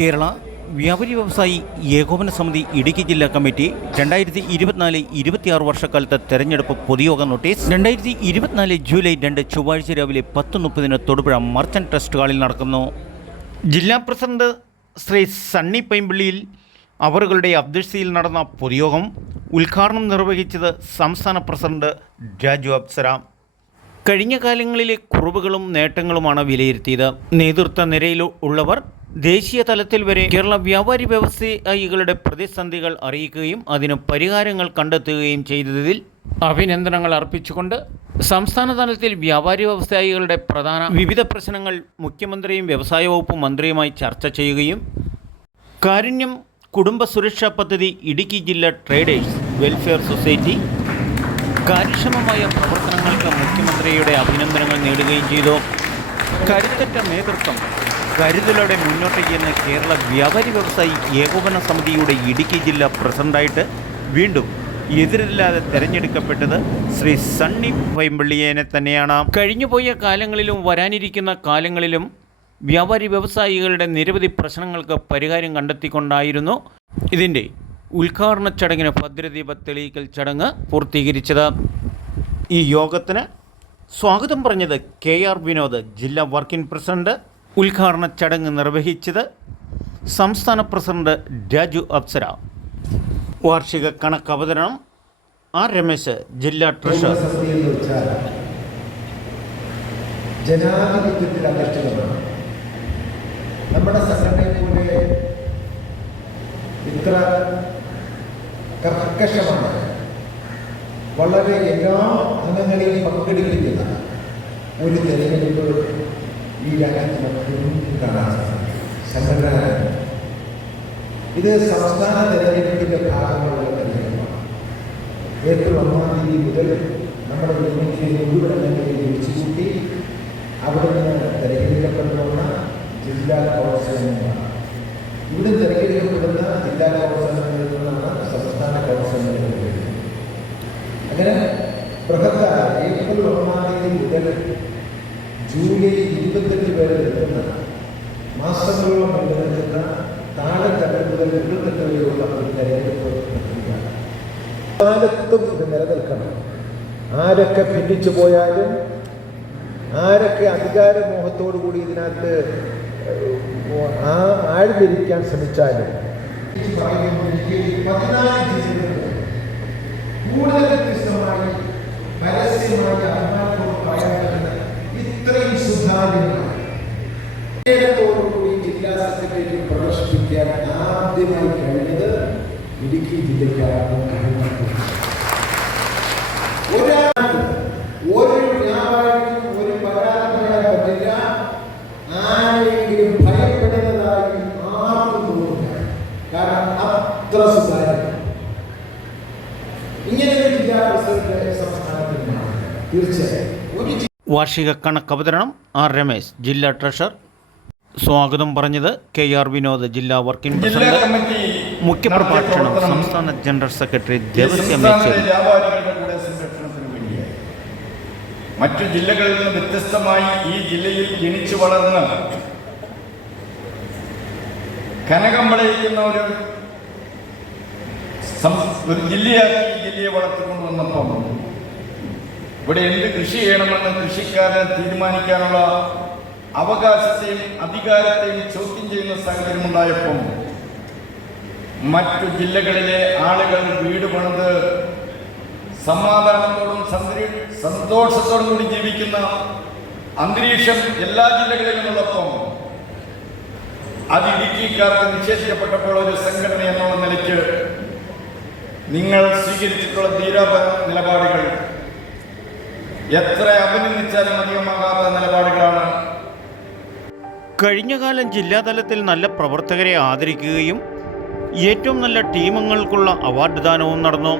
കേരള വ്യാപാരി വ്യവസായി ഏകോപന സമിതി ഇടുക്കി ജില്ലാ കമ്മിറ്റി 2024-26 വർഷക്കാലത്തെ തെരഞ്ഞെടുപ്പ് പൊതുയോഗ നോട്ടീസ് 2024 ജൂലൈ 2 ചൊവ്വാഴ്ച രാവിലെ 10:30 തൊടുപുഴ മർച്ചന്റ് ട്രസ്റ്റ് ഹാളിൽ നടക്കുന്നു. ജില്ലാ പ്രസിഡന്റ് ശ്രീ സണ്ണി പൈമ്പിള്ളിയിൽ അവറുകളുടെ അധ്യക്ഷതയിൽ നടന്ന പൊതുയോഗം ഉദ്ഘാടനം നിർവഹിച്ചത് സംസ്ഥാന പ്രസിഡന്റ് രാജു അപ്സര. കഴിഞ്ഞ കാലങ്ങളിലെ കുറവുകളും നേട്ടങ്ങളുമാണ് വിലയിരുത്തിയത്. നേതൃത്വ നിരയിൽ ഉള്ളവർ ദേശീയ തലത്തിൽ വരെ കേരള വ്യാപാരി വ്യവസായികളുടെ പ്രതിസന്ധികൾ അറിയിക്കുകയും അതിന് പരിഹാരങ്ങൾ കണ്ടെത്തുകയും ചെയ്തതിൽ അഭിനന്ദനങ്ങൾ അർപ്പിച്ചുകൊണ്ട് സംസ്ഥാന തലത്തിൽ വ്യാപാരി വ്യവസായികളുടെ പ്രധാന വിവിധ പ്രശ്നങ്ങൾ മുഖ്യമന്ത്രിയും വ്യവസായ വകുപ്പ് മന്ത്രിയുമായി ചർച്ച ചെയ്യുകയും കാരുണ്യം കുടുംബ സുരക്ഷാ പദ്ധതി ഇടുക്കി ജില്ലാ ട്രേഡേഴ്സ് വെൽഫെയർ സൊസൈറ്റി കാര്യക്ഷമമായ പ്രവർത്തനങ്ങൾക്ക് മുഖ്യമന്ത്രിയുടെ അഭിനന്ദനങ്ങൾ നേടുകയും ചെയ്തു. കരുത്തറ്റ നേതൃത്വം കരുതലോടെ മുന്നോട്ട് ചെയ്യുന്ന കേരള വ്യാപാരി വ്യവസായി ഏകോപന സമിതിയുടെ ഇടുക്കി ജില്ലാ പ്രസിഡന്റായിട്ട് വീണ്ടും എതിരില്ലാതെ തെരഞ്ഞെടുക്കപ്പെട്ടത് ശ്രീ സണ്ണി പൈമ്പിള്ളിയെ തന്നെയാണ്. കഴിഞ്ഞുപോയ കാലങ്ങളിലും വരാനിരിക്കുന്ന കാലങ്ങളിലും വ്യാപാരി വ്യവസായികളുടെ നിരവധി പ്രശ്നങ്ങൾക്ക് പരിഹാരം കണ്ടെത്തിക്കൊണ്ടായിരുന്നു ഇതിൻ്റെ ഉദ്ഘാടന ചടങ്ങിന് ഭദ്രദീപ തെളിയിക്കൽ ചടങ്ങ് പൂർത്തീകരിച്ചത്. ഈ യോഗത്തിന് സ്വാഗതം പറഞ്ഞത് KR വിനോദ്, ജില്ലാ വർക്കിംഗ് പ്രസിഡന്റ്. ഉദ്ഘാടന ചടങ്ങ് നിർവഹിച്ചത് സംസ്ഥാന പ്രസിഡന്റ് രാജു അപ്സര. വാർഷിക കണക്ക് അവതരണം R രമേശ്, ജില്ലാ ട്രഷറർ. ജനാധിപത്യത്തിൽ അധിഷ്ഠിതമാണ് നമ്മുടെ സംഘടനയിലൂടെ. ഇത്ര കർക്കശമാണ്, വളരെ എല്ലാ അംഗങ്ങളെയും പങ്കെടുപ്പിക്കുന്ന ഒരു തെരഞ്ഞെടുപ്പ് ഈ രാജ്യത്ത് കാണാൻ സംഘടന. ഇത് സംസ്ഥാന തെരഞ്ഞെടുപ്പിൻ്റെ ഭാഗങ്ങളുള്ള തെരഞ്ഞെടുപ്പാണ്. ഏപ്രിൽ 1 തീയതി മുതൽ നമ്മുടെ ഗവൺമെൻറ്റിനെ മുഴുവൻ അംഗങ്ങളെ വിളിച്ചുകൂട്ടി അവിടെ നിന്ന് തെരഞ്ഞെടുക്കപ്പെടുന്ന ജില്ലാ കൗൺസിൽ അംഗങ്ങളാണ്. ഇവിടെ തെരഞ്ഞെടുക്കപ്പെടുന്ന ജില്ലാ കൗൺസിൽ അംഗങ്ങളിൽ നിന്നാണ് സംസ്ഥാന കൗൺസിൽ അംഗങ്ങൾ. അങ്ങനെ ബൃഹത്തായ ഏപ്രിൽ 1 തീയതി മുതൽ ജൂലൈ 28 വരെ എത്തുന്ന മാസങ്ങളോളം നിലനിൽക്കുന്ന താഴെത്തട്ട് മുതൽ മുകളിൽത്തട്ട് വരെയുള്ള ഒരു തെരഞ്ഞെടുപ്പ് പ്രക്രിയയാണ്. കാലത്തും ഇത് നിലനിൽക്കണം. ആരൊക്കെ ഭിന്നിച്ചു പോയാലും, ആരൊക്കെ അധികാരമോഹത്തോടു കൂടി ഇതിനകത്ത് ആഴ്ന്നിരിക്കാൻ ശ്രമിച്ചാലും, 14 ജില്ലകളിൽ കൂടുതൽ വ്യത്യസ്തമായി പരസ്യമായി അഭിമാനത്തോട് പറയാൻ പറ്റുന്ന ഇത്രയും സുധാര്യത്തോടുകൂടി ജില്ലാ സെക്രട്ടറി പ്രദർശിപ്പിക്കാൻ ആദ്യമായി കഴിഞ്ഞത് ഇടുക്കി ജില്ലയ്ക്കാണ്. ഒരു വ്യാപാരിക്കും ഒരു പരാതി പറയാൻ പറ്റില്ല. ആരെങ്കിലും ഭയപ്പെടുന്നതായി ആർക്കും തോന്നുന്നില്ല. കാരണം അത്ര സുധാര്യം. ഇങ്ങനെ ഒരു ജില്ലാ പ്രസിഡന്റ് സംസ്ഥാനത്തിൽ തീർച്ചയായും. വാർഷിക കണക്ക് അവതരണം R രമേശ്, ജില്ലാ ട്രഷറർ. സ്വാഗതം പറഞ്ഞത് KR വിനോദ്, ജില്ലാ വർക്കിംഗ് പ്രസിഡന്റ്. മുഖ്യപ്രഭാഷണം സംസ്ഥാന ജനറൽ സെക്രട്ടറി ദേവസ്യം മേച്ചേരി. മറ്റു ജില്ലകളിൽ നിന്ന് വ്യത്യസ്തമായി ഈ ജില്ലയിൽ ജനിച്ചു വളർന്ന് കനകം വിളയിക്കുന്ന ഒരു ജില്ലയാക്കി ഈ ജില്ലയെ വളർത്തിക്കൊണ്ടു വന്നപ്പം ഇവിടെ എന്ത് കൃഷി ചെയ്യണമെന്ന് കൃഷിക്കാരൻ തീരുമാനിക്കാനുള്ള അവകാശത്തെയും അധികാരത്തെയും ചോദ്യം ചെയ്യുന്ന സാഹചര്യമുണ്ടായപ്പം മറ്റു ജില്ലകളിലെ ആളുകൾ വീട് പണിത് സമാധാനത്തോടും സന്തോഷത്തോടും കൂടി ജീവിക്കുന്ന അന്തരീക്ഷം എല്ലാ ജില്ലകളിലുമുള്ളപ്പം അത് ഇടുക്കിക്കാർക്ക് നിഷേധിക്കപ്പെട്ടപ്പോൾ ഒരു സംഘടന എന്നുള്ള നിലയ്ക്ക് നിങ്ങൾ സ്വീകരിച്ചിട്ടുള്ള ധീരപര നിലപാടുകൾ എത്ര അഭിനന്ദിച്ചാലും അധികമാകാത്ത നിലപാടുകളാണ്. കഴിഞ്ഞകാലം ജില്ലാതലത്തിൽ നല്ല പ്രവർത്തകരെ ആദരിക്കുകയും ഏറ്റവും നല്ല ടീമുകൾക്കുള്ള അവാർഡ് ദാനവും നടന്നു.